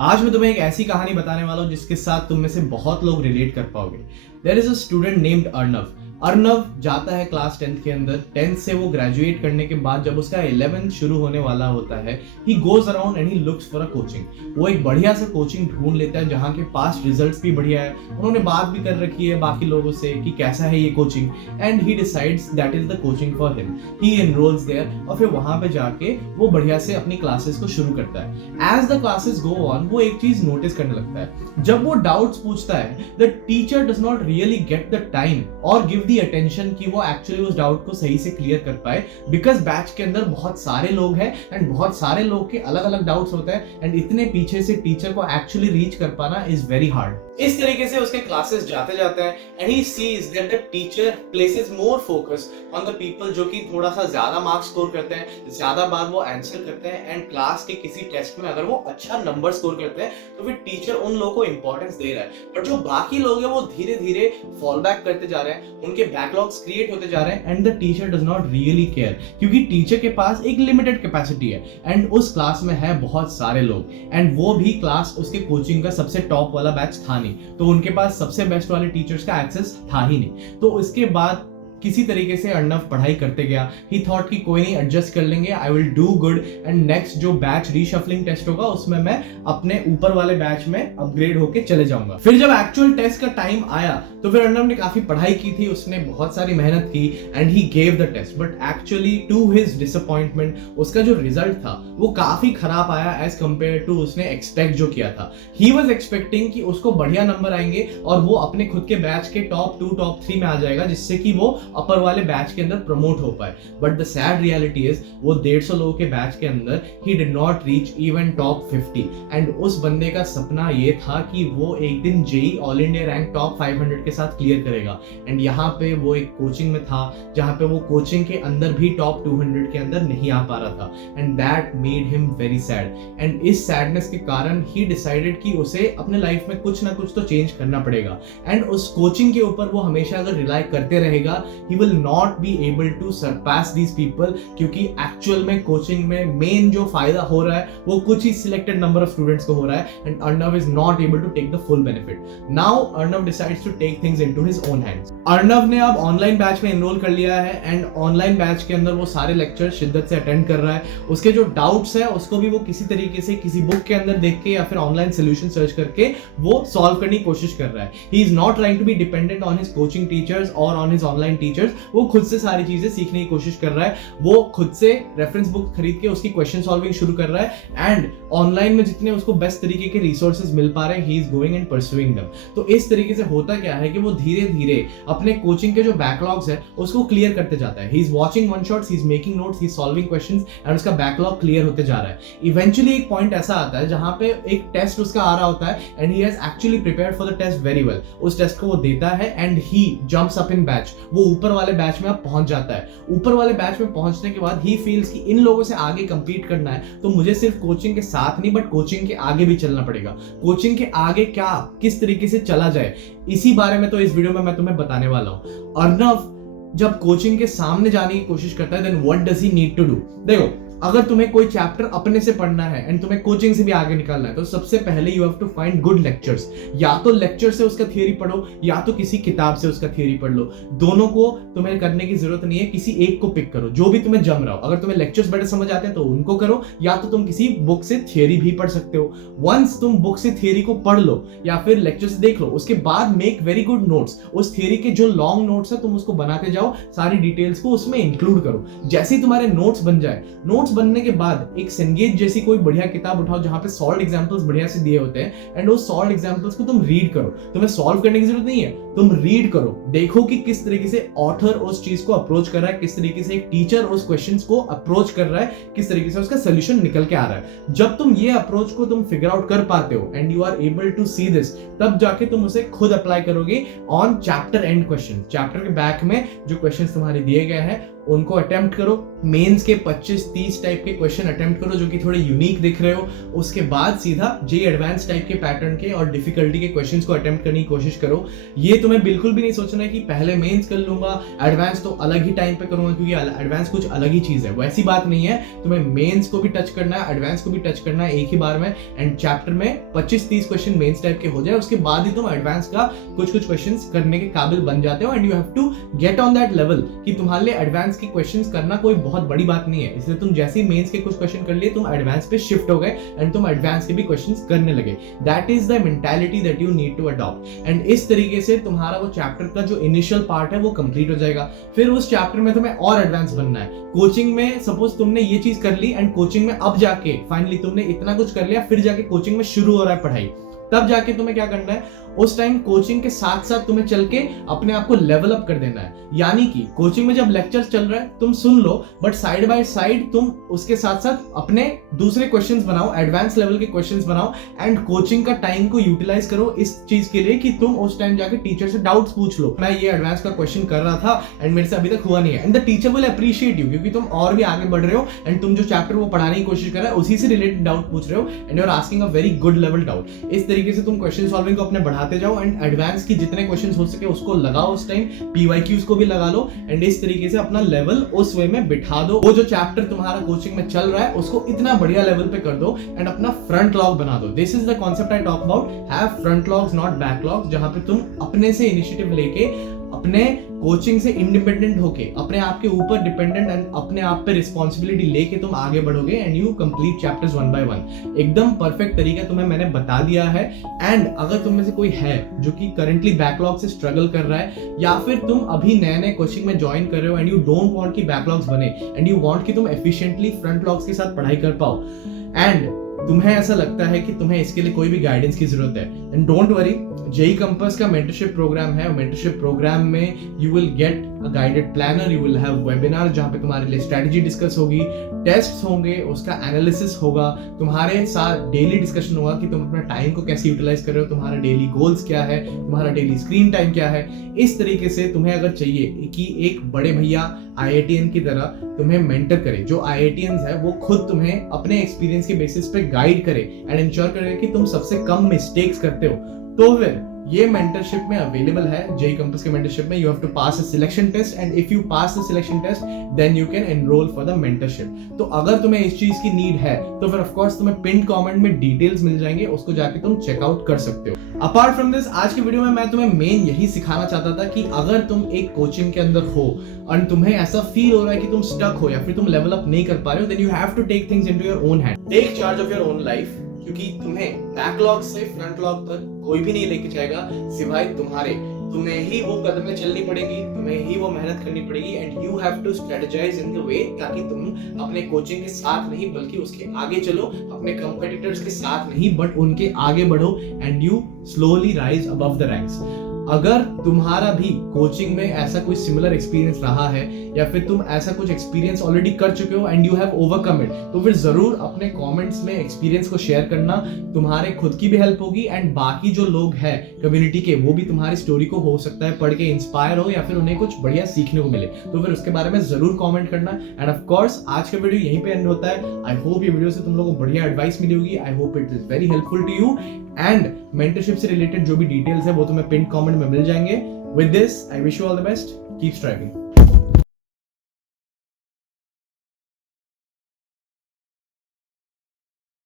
आज मैं तुम्हें एक ऐसी कहानी बताने वाला हूँ जिसके साथ तुम में से बहुत लोग रिलेट कर पाओगे। There is a student named Arnav. Arnav जाता है क्लास 10th के अंदर। 10th से वो ग्रेजुएट करने के बाद जब उसका 11th शुरू होने वाला होता है, he goes around and he looks for a coaching. वो एक बढ़िया सा कोचिंग ढूंढ लेता है जहाँ के पास रिजल्ट्स भी बढ़िया है। उन्होंने बात भी कर रखी है बाकी लोगों से कि कैसा है ये coaching, and he decides that is the coaching for him. He enrolls there और फिर वहां पे जाके वो बढ़िया से अपनी क्लासेस को शुरू करता है। As the classes go on वो एक चीज नोटिस करने लगता है। जब वो डाउट्स पूछता है, the teacher does not really get the time और गिव द अटेंशन कि वो एक्चुअली उस डाउट को सही से क्लियर कर पाए, बिकॉज बैच के अंदर बहुत सारे लोग हैं एंड बहुत सारे लोग के अलग अलग डाउट्स होते हैं एंड इतने पीछे से टीचर को एक्चुअली रीच कर पाना इज वेरी हार्ड। इस तरीके से उसके क्लासेस जाते जाते हैं and he sees that the teacher places more focus on the people जो कि थोड़ा सा ज्यादा मार्क्स स्कोर करते हैं, ज्यादा बार वो आंसर करते हैं एंड क्लास के किसी टेस्ट में अगर वो अच्छा नंबर स्कोर करते हैं तो फिर टीचर उन लोगों को इंपॉर्टेंस दे रहा है। बट जो बाकी लोग हैं वो धीरे धीरे फॉल बैक करते जा रहे हैं, उनके बैकलॉग्स क्रिएट होते जा रहे हैं and the teacher does not really care, क्योंकि टीचर के पास एक लिमिटेड कैपेसिटी है एंड उस क्लास में है बहुत सारे लोग एंड वो भी क्लास उसके कोचिंग का सबसे टॉप वाला बैच था नहीं, तो उनके पास सबसे बेस्ट वाले टीचर्स का एक्सेस था ही नहीं। तो उसके बाद किसी तरीके से अर्नव पढ़ाई करते गया। ही थॉट कि कोई नहीं, एडजस्ट कर लेंगे, I will do good and next जो बैच रीशफलिंग टेस्ट होगा उसमें मैं अपने ऊपर वाले बैच में अपग्रेड होके चले जाऊंगा। फिर जब एक्चुअल टेस्ट का टाइम आया तो फिर अर्नव ने काफी पढ़ाई की थी, उसने बहुत सारी मेहनत की and he gave the test, but actually to his disappointment उसका जो रिजल्ट था वो काफी खराब आया एज कंपेयर टू उसने एक्सपेक्ट जो किया था। ही वाज एक्सपेक्टिंग कि उसको बढ़िया नंबर आएंगे और वो अपने खुद के बैच के टॉप 2 टॉप 3 में आ जाएगा, जिससे कि वो अपर वाले बैच के अंदर प्रमोट हो पाए। But the sad reality is वो 150 लोगों के बैच के अंदर he did not reach even top 50 and उस बंदे का सपना ये था कि वो एक दिन JEE all India rank top 500 के साथ क्लियर करेगा एंड यहाँ पे वो एक कोचिंग में था जहाँ पे वो कोचिंग के अंदर भी टॉप 200 के अंदर नहीं आ पा रहा था and that made him very sad. And इस सैडनेस के कारण ही डिसाइडेड कि उसे अपने लाइफ में कुछ ना कुछ तो चेंज करना पड़ेगा एंड उस कोचिंग के ऊपर वो हमेशा अगर रिलाई करते रहेगा he will not be able to surpass these people, क्योंकि एक्चुअल में कोचिंग में मेन जो फायदा हो रहा है वो कुछ ही सिलेक्टेड नंबर ऑफ स्टूडेंट्स को हो रहा है and Arnav is not able to take the full benefit. Now Arnav decides to take things into his own hands. Arnav ने अब ऑनलाइन बैच में एनरोल कर लिया है एंड ऑनलाइन बैच के अंदर वो सारे लेक्चर शिद्दत से अटेंड कर रहा है। उसके जो डाउट्स है उसको भी वो किसी तरीके से किसी बुक के अंदर देख के या फिर ऑनलाइन सोल्यूशन सर्च करके वो सॉल्व करने की कोशिश कर रहा है। He is not trying to be dependent on his coaching teachers और ऑन हिज ऑनलाइन टीचर्स। वो खुद से सारी चीजें सीखने की कोशिश कर रहा है, वो खुद से रेफरेंस बुक खरीद के उसकी क्वेश्चन सॉल्विंग शुरू कर रहा है एंड ऑनलाइन में जितने उसको बेस्ट तरीके के रिसोर्सेज मिल पा रहे हैं he is going and pursuing them. तो इस तरीके से होता क्या है कि वो धीरे धीरे अपने कोचिंग के जो बैकलॉग्स है उसको क्लियर करते जाता है। He is watching one shots, he is making notes, he is solving questions and उसका बैकलॉग क्लियर होते जा रहा है। इवेंचुअली एक पॉइंट ऐसा आता है जहां पे एक टेस्ट उसका आ रहा होता है and he has actually prepared for the test very well. उस टेस्ट को वो देता है and he jumps up in batch. वो ऊपर वाले बैच में अब पहुंच जाता है। ऊपर वाले बैच में पहुंचने के बाद ही फील्स कि इन लोगों से आगे कंपीट करना है तो मुझे सिर्फ कोचिंग के साथ नहीं बट कोचिंग के आगे भी चलना पड़ेगा। कोचिंग के आगे क्या किस तरीके से चला जाए इसी बारे में तो इस वीडियो में मैं तुम्हें बताने वाला हूं। अर्नव जब कोचिंग के सामने जाने की कोशिश करता है then what does he need to do. देखो, अगर तुम्हें कोई चैप्टर अपने से पढ़ना है एंड तुम्हें कोचिंग से भी आगे निकालना है तो सबसे पहले you have to find good lectures. या तो लेक्चर से उसका थियरी पढ़ो या तो किसी किताब से उसका थियरी पढ़ लो। दोनों को तुम्हें करने की जरूरत नहीं है, किसी एक को पिक करो जो भी तुम्हें जम रहा हो। अगर तुम्हें लेक्चर्स बड़े समझ आते हैं तो उनको करो या तो तुम किसी बुक से थियरी भी पढ़ सकते हो। वंस तुम बुक से थियरी को पढ़ लो या फिर लेक्चर से देख लो, उसके बाद मेक वेरी गुड नोट्स। उस थियरी के जो लॉन्ग नोट्स है तुम उसको बनाते जाओ, सारी डिटेल्स को उसमें इंक्लूड करो। जैसे ही तुम्हारे नोट्स बन जाए, नोट्स बनने के बाद एक सेंगेज जैसी कोई बढ़िया किताब उठाओ जहां पे सॉल्व एग्जांपल्स बढ़िया से दिए होते हैं एंड उस सॉल्व एग्जांपल्स को तुम रीड करो। तुम्हें सॉल्व करने की जरूरत नहीं है, तुम रीड करो, देखो कि किस तरीके से ऑथर उस चीज को अप्रोच कर रहा है, किस तरीके से एक टीचर उस क्वेश्चंस को अप्रोच कर रहा है, किस तरीके से उसका सोल्यूशन निकल के आ रहा है। जब तुम ये अप्रोच को तुम फिगर आउट कर पाते हो and you are able to see this, तब जाके तुम उसे खुद अप्लाई करोगे on chapter and question. Chapter के बैक में जो क्वेश्चंस तुम्हारे दिए गए हैं उनको अटेम्प्ट करो। मेंस के 25-30 टाइप के क्वेश्चन अटेम्प्ट करो जो कि थोड़े यूनिक दिख रहे हो। उसके बाद सीधा जे एडवांस टाइप के पैटर्न के और डिफिकल्टी के क्वेश्चंस को अटेम्प्ट करने की कोशिश करो। ये तुम्हें बिल्कुल भी नहीं सोचना है कि पहले मेंस कर लूंगा, एडवांस तो अलग ही टाइम पे करूंगा, क्योंकि एडवांस कुछ अलग ही चीज है। वैसी बात नहीं है, तुम्हें मेंस को भी टच करना है, एडवांस को भी टच करना है एक ही बार में। एंड चैप्टर में 25-30 क्वेश्चन मेंस टाइप के हो जाए, उसके बाद ही तुम एडवांस का कुछ क्वेश्चंस करने के काबिल बन जाते हो। And you have to get on that level कि तुम्हारे लिए एडवांस के क्वेश्चंस करना कोई बहुत बड़ी बात नहीं है। इसलिए तुम जैसे ही मेंस के कुछ क्वेश्चन कर लिए, तुम एडवांस पे शिफ्ट हो गए एंड तुम एडवांस के भी क्वेश्चंस करने लगे। That is the mentality that you need to adopt. And इस तरीके से तुम्हारा वो चैप्टर का जो इनिशियल पार्ट है वो कंप्लीट हो जाएगा। फिर उस चैप्टर में तुम्हें और एडवांस बनना है। कोचिंग में सपोज तुमने ये चीज कर ली एंड कोचिंग में अब जाके फाइनली तुमने इतना कुछ कर लिया, फिर जाके कोचिंग में शुरू हो रहा है पढ़ाई, तब जाके तुम्हें क्या करना है, उस टाइम कोचिंग के साथ साथ तुम्हें चल के अपने आप को लेवल अप कर देना है। यानी कि कोचिंग में जब लेक्चर्स चल रहा है तुम सुन लो, बट साइड बाय साइड तुम उसके साथ साथ अपने दूसरे क्वेश्चंस बनाओ, एडवांस लेवल के क्वेश्चंस बनाओ। एंड कोचिंग का टाइम को यूटिलाइज करो इस चीज के लिए कि तुम उस टाइम जाके टीचर से डाउट्स पूछ लो, मैं ये एडवांस का क्वेश्चन कर रहा था एंड मेरे से अभी तक हुआ नहीं है। And the teacher will appreciate you, क्योंकि तुम और भी आगे बढ़ रहे हो एंड तुम जो चैप्टर वो पढ़ाने की कोशिश कर रहे हो उसी से रिलेटेड डाउट पूछ रहे हो and you are asking a very good level doubt. इस तरीके से तुम क्वेश्चन सॉल्विंग को अपने बढ़ाते जाओ एंड एडवांस की जितने क्वेश्चंस हो सके उसको लगाओ, उस टाइम पीवाईक्यूज को भी लगा लो एंड इस तरीके से अपना लेवल उस वे में बिठा दो। वो जो चैप्टर तुम्हारा कोचिंग में चल रहा है उसको इतना बढ़िया लेवल पे कर दो एंड अपना फ्रंट लॉग बना दो। This is the concept I talk about, have front logs not backlogs, जहां पे तुम अपने से इनिशिएटिव लेके अपने कोचिंग से इंडिपेंडेंट होके अपने आप के ऊपर डिपेंडेंट एंड अपने आप पे रिस्पॉन्सिबिलिटी लेके तुम आगे बढ़ोगे and you complete chapters one by one. एकदम परफेक्ट तरीका तुम्हें मैंने बता दिया है। एंड अगर तुम में से कोई है जो कि करंटली बैकलॉग से स्ट्रगल कर रहा है, या फिर तुम अभी नए नए कोचिंग में ज्वाइन कर रहे हो एंड यू डोंट वांट कि बैकलॉग्स बने एंड यू वांट कि तुम एफिशिएंटली फ्रंट लॉग्स के साथ पढ़ाई कर पाओ, एंड तुम्हें ऐसा लगता है कि तुम्हें इसके लिए कोई भी गाइडेंस की जरूरत है, and don't worry, JEE compass का मेंटरशिप प्रोग्राम है। मेंटरशिप प्रोग्राम में you will get a guided planner, you will have webinar जहां पे तुम्हारे लिए स्ट्रेटजी डिस्कस होगी, टेस्ट्स होंगे, उसका एनालिसिस होगा, तुम्हारे साथ डेली डिस्कशन होगा कि तुम अपना टाइम को कैसे यूटिलाइज कर रहे हो, तुम्हारा डेली गोल्स क्या है, तुम्हारा डेली स्क्रीन टाइम क्या है। इस तरीके से तुम्हें अगर चाहिए कि एक बड़े भैया आईआईटीएन की तरह तुम्हें मेंटर करे, जो आईआईटीएंस है वो खुद तुम्हें अपने एक्सपीरियंस के बेसिस पे गाइड करे एंड इंश्योर करे कि तुम सबसे कम मिस्टेक्स करते हो, तो फिर ये मेंटरशिप में अवेलेबल है। जेई कंपास के मेंटरशिप में you have to pass a selection test and if you pass the selection test then you can enrol for the mentorship. तो अगर तुम्हें इस चीज की नीड है तो फिर ऑफ कोर्स तुम्हें पिन कमेंट में डिटेल्स मिल जाएंगे, उसको जाके तुम चेकआउट कर सकते हो। अपार्ट फ्रॉम दिस, आज के वीडियो में मैं तुम्हें मेन यही सिखाना चाहता था कि अगर तुम एक कोचिंग के अंदर हो और तुम्हें ऐसा फील हो रहा है कि तुम स्टक हो या फिर तुम लेवल अप नहीं कर पा रहे हो, then you have to take things into your own hand, take charge of your own life, क्योंकि तुम्हें बैकलॉग से फ्रंट लॉग तक कोई भी नहीं लेके जाएगा सिवाय तुम्हारे। तुम्हें ही वो कदमें चलनी पड़ेगी, तुम्हें ही वो मेहनत करनी पड़ेगी and you have to strategise in the way, ताकि तुम अपने कोचिंग के साथ नहीं बल्कि उसके आगे चलो, अपने कंपटीटर्स के साथ नहीं बट उनके आगे बढ़ो and you slowly rise above the ranks. अगर तुम्हारा भी कोचिंग में ऐसा कोई सिमिलर एक्सपीरियंस रहा है या फिर तुम ऐसा कुछ एक्सपीरियंस ऑलरेडी कर चुके हो and you have overcome it, तो फिर जरूर अपने कमेंट्स में एक्सपीरियंस को शेयर करना, तुम्हारे खुद की भी हेल्प होगी एंड बाकी जो लोग हैं कम्युनिटी के वो भी तुम्हारी स्टोरी को हो सकता है पढ़ के इंस्पायर हो या फिर उन्हें कुछ बढ़िया सीखने को मिले, तो फिर उसके बारे में जरूर कॉमेंट करना। एंड ऑफ कोर्स आज का वीडियो यहीं पे एंड होता है। आई होप ये वीडियो से तुम लोगों को बढ़िया एडवाइस मिली होगी, I hope it is very helpful to you and mentorship से रिलेटेड जो भी डिटेल्स है वो तुम्हें पिन कमेंट में मिल जाएंगे। With this I wish you all the best, keep striving.